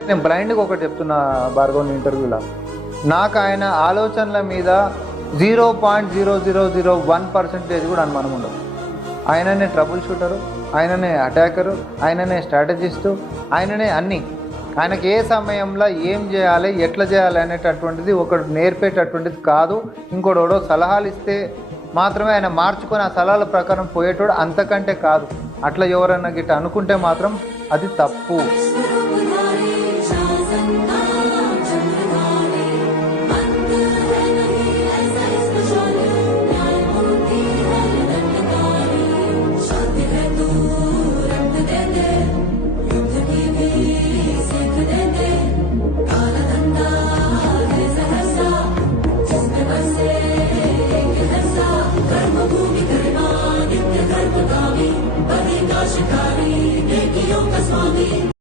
నేను బ్లైండ్గా ఒకటి చెప్తున్నా భార్గవ్ ఇంటర్వ్యూలో, నాకు ఆయన ఆలోచనల మీద 0.0001% కూడా అనుమానం ఉండదు. ఆయననే ట్రబుల్ షూటరు, ఆయననే అటాకరు, ఆయననే స్ట్రాటజిస్టు, ఆయననే అన్నీ. ఆయనకి ఏ సమయంలో ఏం చేయాలి, ఎట్లా చేయాలి అనేటటువంటిది ఒకడు నేర్పేటటువంటిది కాదు. ఇంకోడోడో సలహాలు ఇస్తే మాత్రమే ఆయన మార్చుకొని ఆ సలహాల ప్రకారం పోయేటోడు, అంతకంటే కాదు. అట్లా ఎవరన్నా గిట్ట అనుకుంటే మాత్రం అది తప్పు.